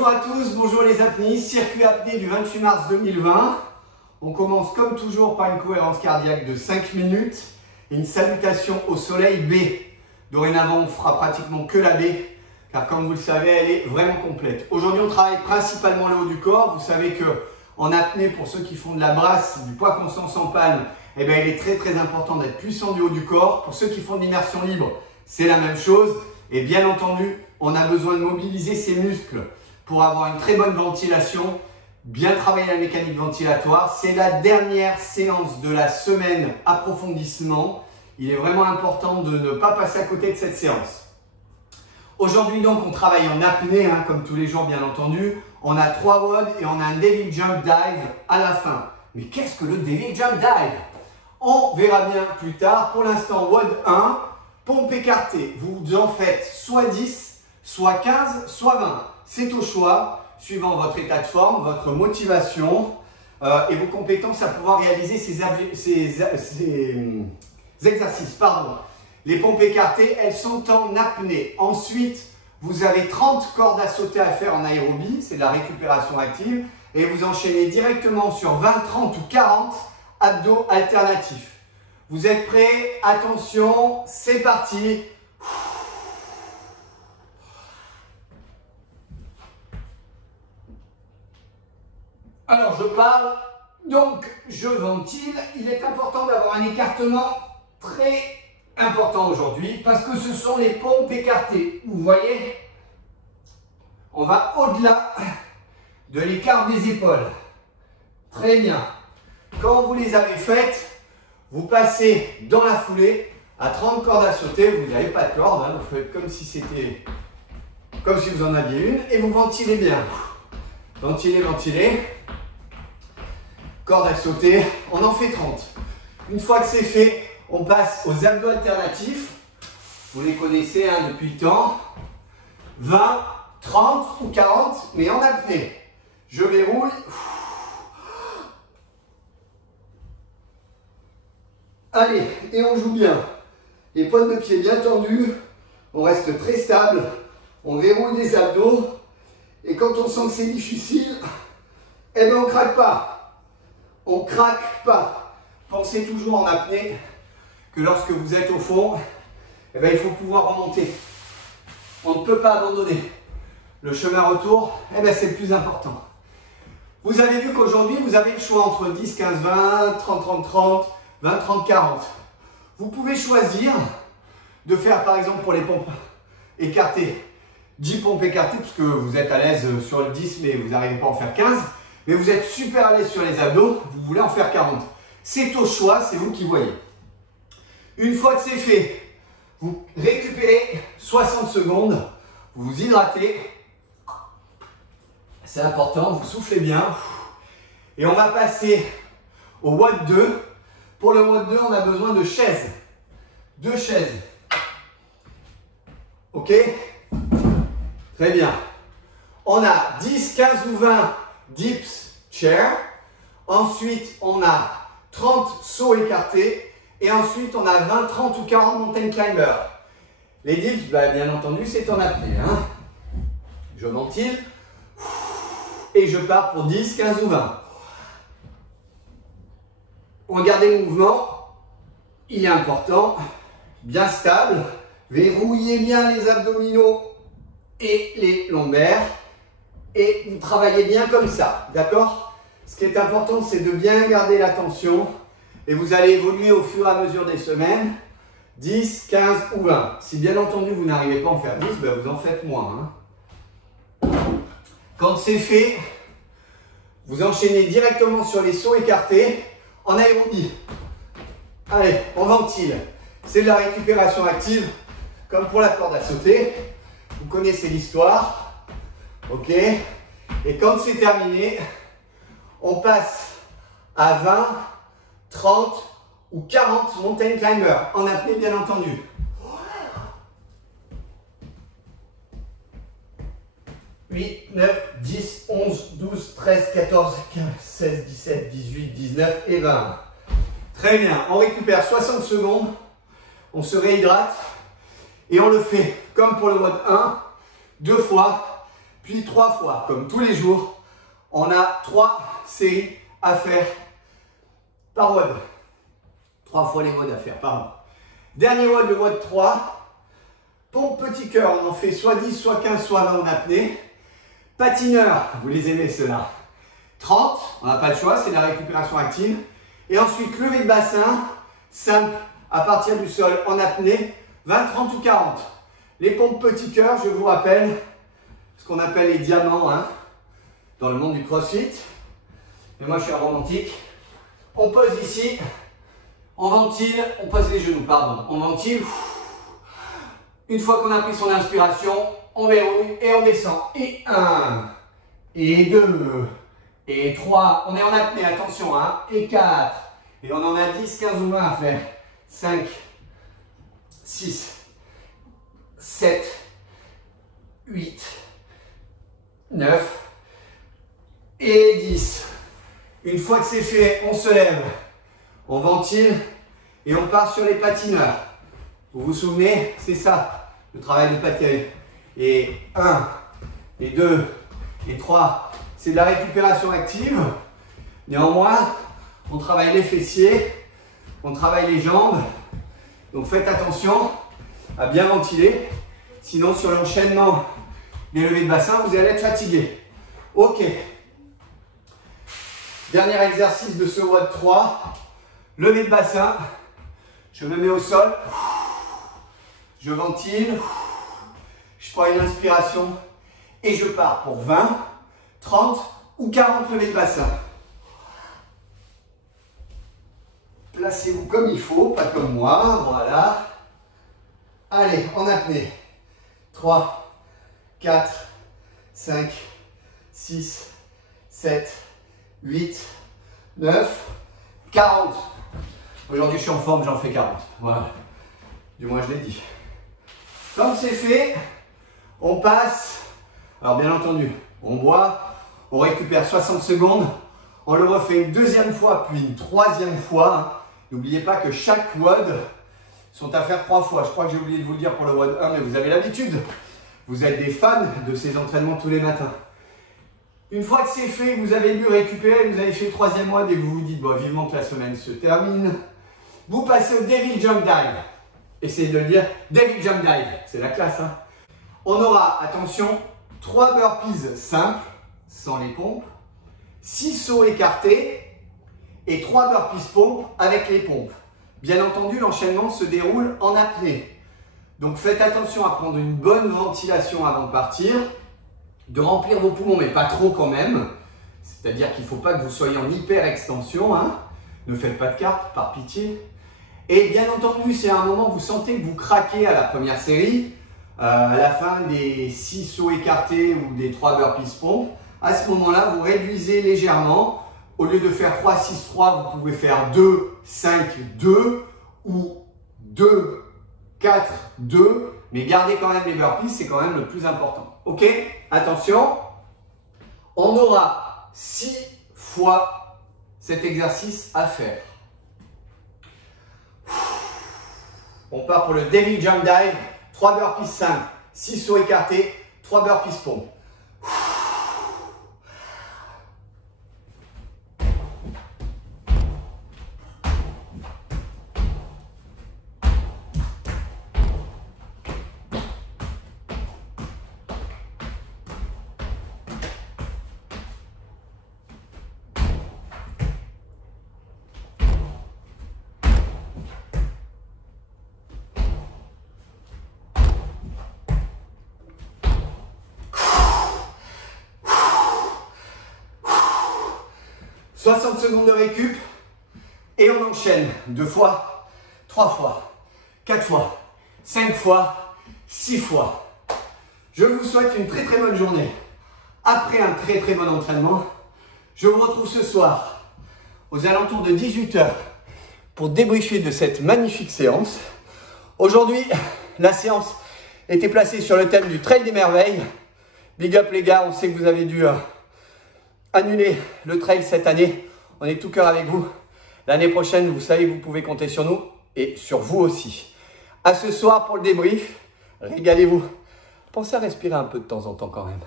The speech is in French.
Bonjour à tous, bonjour les apnéistes, circuit apnée du 28 mars 2020. On commence comme toujours par une cohérence cardiaque de 5 minutes et une salutation au soleil B. Dorénavant, on fera pratiquement que la B, car comme vous le savez, elle est vraiment complète. Aujourd'hui, on travaille principalement le haut du corps. Vous savez que en apnée, pour ceux qui font de la brasse, du poids constant sans palme, eh bien, il est très important d'être puissant du haut du corps. Pour ceux qui font de l'immersion libre, c'est la même chose. Et bien entendu, on a besoin de mobiliser ses muscles pour avoir une très bonne ventilation, bien travailler la mécanique ventilatoire. C'est la dernière séance de la semaine approfondissement. Il est vraiment important de ne pas passer à côté de cette séance. Aujourd'hui donc, on travaille en apnée, comme tous les jours bien entendu. On a 3 WOD et on a un Devil Jump Dive à la fin. Mais qu'est-ce que le Devil Jump Dive? On verra bien plus tard. Pour l'instant, WOD 1, pompe écartée. Vous en faites soit 10, soit 15, soit 20. C'est au choix, suivant votre état de forme, votre motivation et vos compétences à pouvoir réaliser ces exercices. Les pompes écartées, elles sont en apnée. Ensuite, vous avez 30 cordes à sauter à faire en aérobie, c'est de la récupération active. Et vous enchaînez directement sur 20, 30 ou 40 abdos alternatifs. Vous êtes prêts? Attention, c'est parti. Alors, je parle, donc je ventile. Il est important d'avoir un écartement très important aujourd'hui parce que ce sont les pompes écartées. Vous voyez, on va au-delà de l'écart des épaules. Très bien. Quand vous les avez faites, vous passez dans la foulée à 30 cordes à sauter. Vous n'avez pas de corde, vous faites comme si vous en aviez une et vous ventilez bien. Ventilez, ventilez. Corde à sauter, on en fait 30. Une fois que c'est fait, on passe aux abdos alternatifs. Vous les connaissez depuis le temps. 20, 30 ou 40, mais en apnée. Je verrouille. Allez, et on joue bien. Les pointes de pied bien tendues. On reste très stable. On verrouille les abdos. Et quand on sent que c'est difficile, eh bien on ne craque pas. On ne craque pas. Pensez toujours en apnée que lorsque vous êtes au fond, eh bien, il faut pouvoir remonter. On ne peut pas abandonner. Le chemin retour, eh bien, c'est le plus important. Vous avez vu qu'aujourd'hui, vous avez le choix entre 10, 15, 20, 30, 30, 30, 20, 30, 40. Vous pouvez choisir de faire, par exemple, pour les pompes écartées, 10 pompes écartées, parce que vous êtes à l'aise sur le 10, mais vous n'arrivez pas à en faire 15. Mais vous êtes super à l'aise sur les abdos, vous voulez en faire 40. C'est au choix, c'est vous qui voyez. Une fois que c'est fait, vous récupérez 60 secondes, vous vous hydratez. C'est important, vous soufflez bien. Et on va passer au WOD 2. Pour le WOD 2, on a besoin de chaises. 2 chaises. Ok? Très bien. On a 10, 15 ou 20 dips chair. Ensuite, on a 30 sauts écartés. Et ensuite, on a 20, 30 ou 40 mountain climbers. Les dips, bien entendu, c'est en apnée. Je ventile. Et je pars pour 10, 15 ou 20. Regardez le mouvement. Il est important. Bien stable. Verrouillez bien les abdominaux et les lombaires. Et vous travaillez bien comme ça, d'accord? Ce qui est important, c'est de bien garder la tension. Et vous allez évoluer au fur et à mesure des semaines. 10, 15 ou 20. Si bien entendu, vous n'arrivez pas à en faire 10, vous en faites moins. Quand c'est fait, vous enchaînez directement sur les sauts écartés en aérobie. Allez, on ventile. C'est de la récupération active, comme pour la corde à sauter. Vous connaissez l'histoire. Ok, et quand c'est terminé, on passe à 20, 30 ou 40 mountain climbers, en apnée bien entendu. « 8, 9, 10, 11, 12, 13, 14, 15, 16, 17, 18, 19 et 20. Très bien, on récupère 60 secondes, on se réhydrate et on le fait comme pour le WOD 1, 2 fois. puis 3 fois. Comme tous les jours, on a 3 séries à faire par WOD. 3 fois les WOD à faire, pardon. Dernier WOD, le WOD 3. Pompe petit cœur, on en fait soit 10, soit 15, soit 20 en apnée. Patineur, vous les aimez ceux-là. 30, on n'a pas le choix, c'est la récupération active. Et ensuite, levée de bassin, simple, à partir du sol en apnée, 20, 30 ou 40. Les pompes petit cœur, je vous rappelle, ce qu'on appelle les diamants, hein, dans le monde du crossfit. Mais moi, je suis un romantique. On pose ici, on ventile, on pose les genoux, pardon. On ventile. Une fois qu'on a pris son inspiration, on verrouille et on descend. Et 1, et 2, et 3. On est en apnée, attention, hein. Et 4. Et on en a 10, 15 ou 20 à faire. 5, 6, 7, 8, 9 et 10. Une fois que c'est fait, on se lève, on ventile et on part sur les patineurs. Vous vous souvenez, c'est ça, le travail de patin. Et 1, et 2, et 3, c'est de la récupération active. Néanmoins, on travaille les fessiers, on travaille les jambes. Donc faites attention à bien ventiler. Sinon, sur l'enchaînement des levées de bassin, vous allez être fatigué. Ok. Dernier exercice de ce WOD 3. Levée de bassin. Je me mets au sol. Je ventile. Je prends une inspiration. Et je pars pour 20, 30 ou 40 levées de bassin. Placez-vous comme il faut, pas comme moi. Voilà. Allez, en apnée. 3, 4, 5, 6, 7, 8, 9, 40. Aujourd'hui, je suis en forme, j'en fais 40. Voilà. Du moins, je l'ai dit. Comme c'est fait, on passe. Alors, bien entendu, on boit, on récupère 60 secondes. On le refait une deuxième fois, puis une troisième fois. N'oubliez pas que chaque WOD sont à faire 3 fois. Je crois que j'ai oublié de vous le dire pour le WOD 1, mais vous avez l'habitude. Vous êtes des fans de ces entraînements tous les matins. Une fois que c'est fait, vous avez dû récupérer, vous avez fait le troisième WOD et vous vous dites, bon, vivement que la semaine se termine. Vous passez au Devil Jump Dive. Essayez de le dire, Devil Jump Dive. C'est la classe, hein. On aura, attention, 3 burpees simples, sans les pompes, 6 sauts écartés et 3 burpees pompes avec les pompes. Bien entendu, l'enchaînement se déroule en apnée. Donc faites attention à prendre une bonne ventilation avant de partir, de remplir vos poumons, mais pas trop quand même. C'est-à-dire qu'il ne faut pas que vous soyez en hyper extension, hein. Ne faites pas de cartes, par pitié. Et bien entendu, si à un moment vous sentez que vous craquez à la première série, à la fin des 6 sauts écartés ou des 3 burpees pompes, à ce moment-là, vous réduisez légèrement. Au lieu de faire 3, 6, 3, vous pouvez faire 2, 5, 2 ou 2, 4, 2. Mais gardez quand même les burpees, c'est quand même le plus important. Ok? Attention, on aura 6 fois cet exercice à faire. On part pour le Devil Jump Dive. 3 burpees simples, 6 sauts écartés, 3 burpees pompes. 60 secondes de récup et on enchaîne 2 fois, 3 fois, 4 fois, 5 fois, 6 fois. Je vous souhaite une très très bonne journée. Après un très très bon entraînement, je vous retrouve ce soir aux alentours de 18 h pour débriefer de cette magnifique séance. Aujourd'hui, la séance était placée sur le thème du Trail des Merveilles. Big up les gars, on sait que vous avez dû annuler le trail cette année. On est tout cœur avec vous. L'année prochaine, vous savez, vous pouvez compter sur nous et sur vous aussi. À ce soir pour le débrief. Régalez-vous. Pensez à respirer un peu de temps en temps quand même.